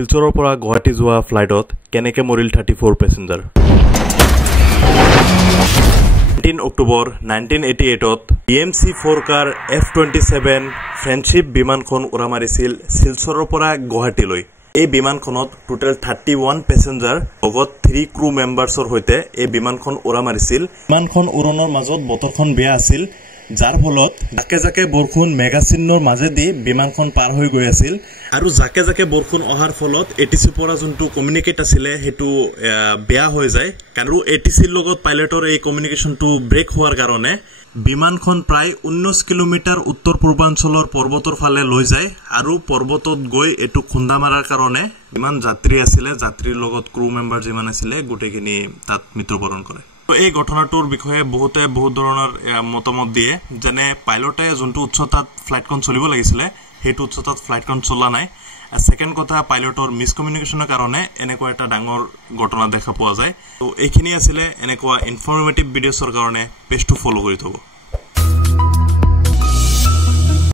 শিলচৰৰ পৰা গুৱাহাটী যোৱা ফ্লাইটত কেনেকৈ মৰিল 34 পেছেঞ্জাৰ। 19 অক্টোবৰ 1988ত DMC-4 কাৰ F-27 ফ্ৰেণ্ডশ্বিপ বিমানখন উৰা মাৰিছিল শিলচৰৰ পৰা গুৱাহাটীলৈ। এই বিমানখনত টোটেল 31 পেছেঞ্জাৰ লগত 3 ক্ৰু মেম্বাৰ্ছৰ সৈতে এই বিমানখন উৰা মাৰিছিল। বিমানখন উৰণৰ মাজত বতৰখন বেয়া আছিল, যাৰ ফলত জাকে জাকে বৰষুণ মেঘাচ্ছন্নৰ মাজেদি বিমানখন পাৰ হৈ গৈ আছিল আৰু জাকে জাকে বৰষুণ অহাৰ ফলত এটিচিৰ পৰা যোনটো কমিউনিকেট আছিলে সেইটো বেয়া হৈ যায়। আৰু এটিচিৰ লগত পাইলটৰ এই কমিউনিকেশ্যনটো ব্ৰেক হোৱাৰ কাৰণে বিমানখন প্ৰায় 19 কিলোমিটাৰ উত্তৰ পূৰ্বাঞ্চলৰ পৰ্বতৰ ফালে লৈ যায় আৰু পৰ্বতত গৈ এইটো খুন্দা মাৰাৰ কাৰণে যিমান যাত্ৰী আছিলে, যাত্ৰীৰ লগত ক্ৰু মেম্বাৰ যিমান আছিলে গোটেইখিনি তাত মৃত্যুবৰণ কৰে। এই ঘটনাটোৰ বিষয়ে বহুত ধৰণৰ মতামত দিয়ে, যেনে পাইলটে যোনটো উচ্চতাত ফ্লাইটখন চলিব লাগিছিলে সেইটো উচ্চতাত ফ্লাইটখন চলা নাই। সেকেন্ড কথা, পাইলটৰ মিসকমিউনিকেশ্যনৰ কাৰণে এনেকুৱা এটা ডাঙৰ ঘটনা দেখা পোৱা যায়। তো এইখিনি আছিলে এনেকুৱা ইনফৰমেটিভ ভিডিঅ'ছৰ কাৰণে পেজটো ফলো কৰি থব।